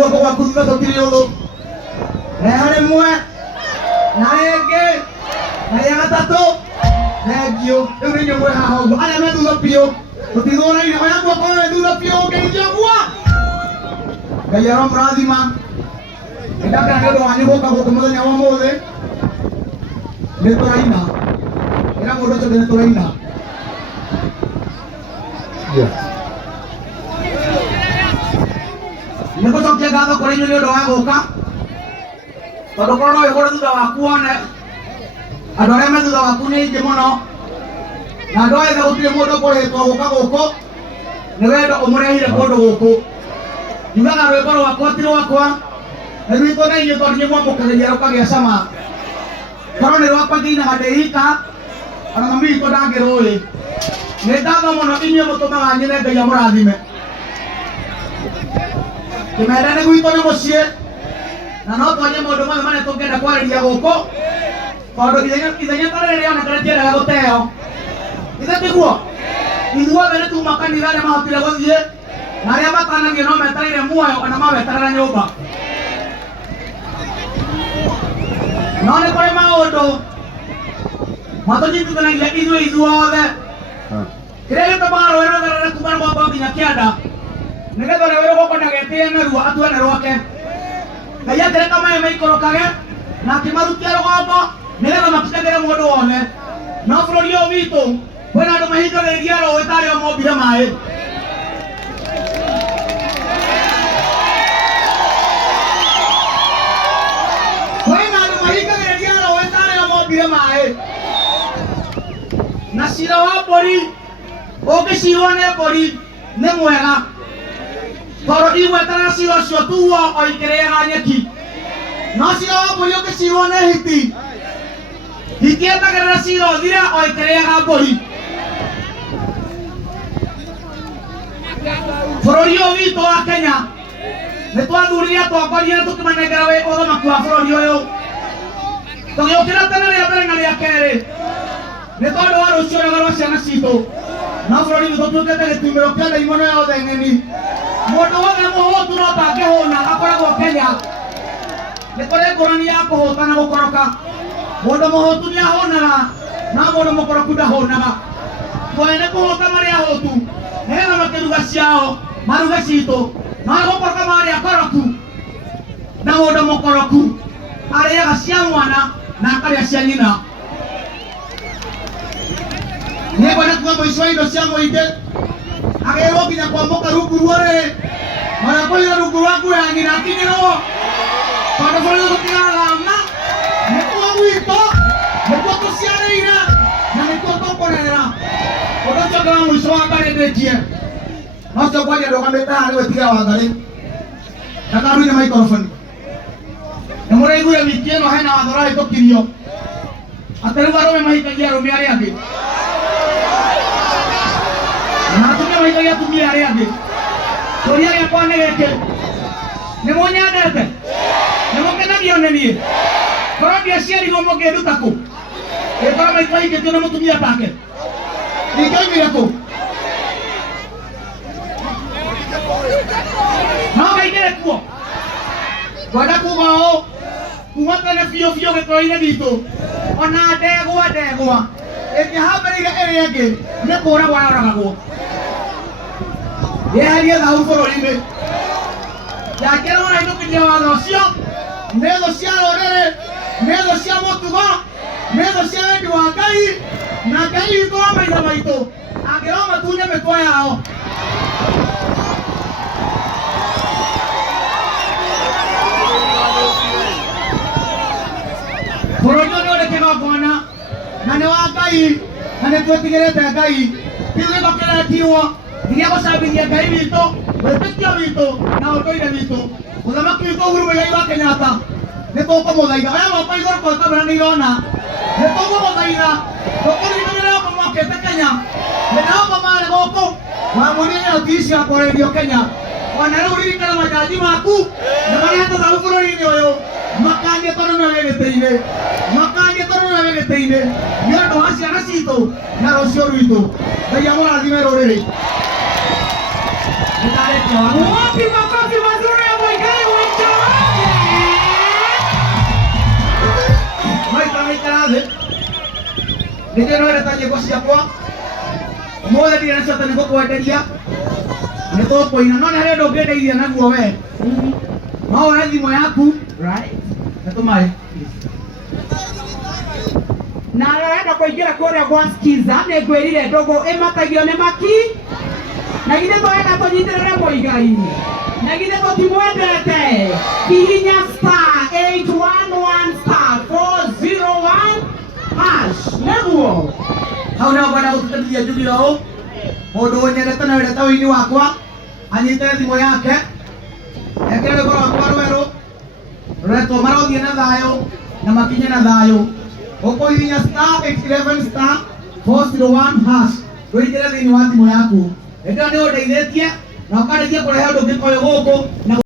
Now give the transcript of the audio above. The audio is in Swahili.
Kwa kuziba tokiriolo hare mwe naege na tato negio eurinyo mwe haho ana me dulo pio utidora ina oya kwa kwa dulo pio ke ndio kwa gayaro mradima ndaka ndio anyo kwa kwa mmoja nyawa mode netoraina era modo cha netoraina Niko tokya gaba kore nyo ndo wa goka todo kono igoro thutha waku one andå arĩa me thutha waku nĩ aingĩ mũno na andå othe gũtirĩ mũndũ ũkũrĩhĩtwo gũka gũkũ nĩ wendo ũmũrehire kũndũ gũkũ njugaga rwĩmbo rwakwa ti rwakwa nĩ rwitũ na inyuĩ tondũ nĩ mwamũkagĩria rũkagĩa cama korwo nĩ rwakwa ngĩinaga ndĩika ona mami witũ ndangĩrũĩ nĩ ngatho mũno inyuĩ mũtũmaga nyine Ngai amũrathime kĩmenda nĩ gwitũ nĩ mũciĩ na no twarie maũndũ mothe marĩa tũngĩenda kwarĩria gũkũ tondũ ithenya ta rĩrĩ rĩoneka rĩtiendaga gũteo ithe tiguo ithuothe nĩ tuma kanitha arĩa mahotire gũthiĩ na arĩa matanagio no metereire muoyo ona maweterera nyũmba no nĩ kũrĩ maũndũ matũnyitithanagia ithuothe kĩrĩa gĩtũmaga rũĩ rwetherere kuma Rwamba nginya Kĩanda nĩgetha rũĩ rũgũkũ ndagetĩĩe narua atuone rwake Ngai akĩreka maĩ maikũrũkage na akĩmarutia rũgongo nĩgetha matikagĩre mũndũ wothe no bũrũri ũyũ witũ kwĩna andũ mahingagĩrĩria rũĩ ta arĩa mombire maĩ kwĩna andũ mahingagĩrĩria rũĩ ta arĩa mombire maĩ na cira wa mbũri ũngĩcirwo nĩ mbũri nĩ mwega tondũ igweterera cira ũcio tuo o ikĩrĩaga nyeki no cira wa mbũri ũngĩcirwo nĩ hiti itietagĩrĩra cira ũthire o ikĩrĩaga mbũri bũrũri ũyũ witũ wa Kenya nĩ twathurire atongoria na tũkĩmanengera ũthamaki wa bũrũri ũyũ tũgĩũkĩra tene rĩa mbere na rĩa kerĩ nĩ tondũ wa rũciũ rwega rwa ciana citũ no bũrũri witũ tuĩkĩte gĩtumĩro kĩa ndaimono yothe ng'eni mũndũ wothe mũhũtu no tangĩhũna akoragwo Kenya nĩ kũrĩ ngũrani ya kũhũta na gũkoroka mũndũ mũhũtu nĩ ahũnaga na mũndũ mũkoroku ndahũnaga twene kũhũta marĩ ahũtu nĩgetha makĩruga ciao maruge citũ no gũkoroka marĩ akoroku na mũndũ mũkoroku arĩaga cia mwana na akarĩa cia nyina nĩ ngwenda kuga mũico wa indo cia mũingĩ agĩrĩrwo nginya kwamũka rungu ruorĩ ona kũiga rungu rwa nguo ya nyina akinyĩrwo tondũ bũrũri tũtigaragama nĩkuo gwitũ nĩkuo tũciarĩire na nĩkuo tũkũrera ũndũ ũcio ũngĩ wa mũico wa ngarĩndĩtie no cio kwaria ndũgamĩte haha nĩ gwĩtigia Wangari ndakarũire maikroboni nĩ mũraiguire wiki ĩno hena watho ũrahĩtũkirio atĩ rĩu arũme mahikagia arũme arĩa angĩ na atumia mahikagia atumia arĩa angĩ kĩũria gĩakwa nĩ gĩkĩ nĩ mũnyendete nĩ mũkenagio nĩ niĩ korwo ndiaciarirwo mũngĩnduta kũ ĩkorwo maitũ mahikĩtio na mũtumia take ingĩoimire kũ no ngaingĩre kuo ngwenda kuga ũũ kuma tene biũ biũ gĩtũũra-inĩ gitũ ona ndegwa ĩngĩhambĩrĩire ĩrĩa ĩngĩ nĩ kũũragwo yoragagwo yeherie thau bũrũri-inĩ yakĩrwo na ithũkĩria watho ũcio nĩ thũ cia rũrĩrĩ nĩ thũ cia mũtugo nĩ thũ cia wendi wa Ngai na Ngai witũ wa maithe maitũ angĩrwo matunye mĩtwe yao bũrũri ũyũ nĩ ũrĩ kĩgongona na nĩ wa Ngai na nĩ twĩtigĩrĩte Ngai ithuĩ tũkĩretirwo nginya gũcambithia Ngai witũ wĩtĩkio witũ na ũndũire witũ mũthamaki witũ Uhuru Mũigai wa Kenyatta nĩ tũkũmũthaitha oya moko igũrũ korwo kamera nĩ irona nĩ tũkũmũthaitha tũkũririkania rĩrĩa mokĩte Kenya hĩndĩ ĩyo marĩ gũkũ wamũrire noti ici cia kũrĩithio Kenya ona rĩu ririkana majaji maku nĩ marehete thau bũrũri-inĩ ũyũ makanie tondũ nĩwe wĩgĩtĩire makanie tondũ nĩwe wĩgĩtĩire nĩ ũndũ wa ciana citũ na rũciũ rwitũ Ngai amũrathime rũrĩrĩ. Wapi makofi mazuri ya Mũigai Nĩkĩo nĩ wendete nyĩmbo ciakwa ũmũthĩ ndirĩ nacio atĩ nĩngũkwenderia nĩ tũkũina no nĩ harĩ ũndũ ũngĩndeithia naguo we no woe thimũ yaku nĩtũmaĩ na arenda kũingĩra kũrĩa gwa Skiza nĩ ngwĩrire ndũgũ ĩmatagio nĩ maki na githĩ twenda tũnyitĩrĩre Mũigai na githĩ tũtimwendete hihinya *811*401# nĩguo hau nĩho ngwenda gũtũteithia Njugire ũũ mũndũ nyendete na wendete wĩini wakwa anyite thimũ yake ekĩre rwĩmbo rwakwa rwerũ rũretwo marothiĩ na thayũ na makinye na thayũ ũkũhihinya *811*401# rũingĩre thĩinĩ wa thimũ yaku ĩndĩ nĩ ũndeithĩtie na ũkarĩkia kũrehe ũndũ ũngĩ koyo gũkũ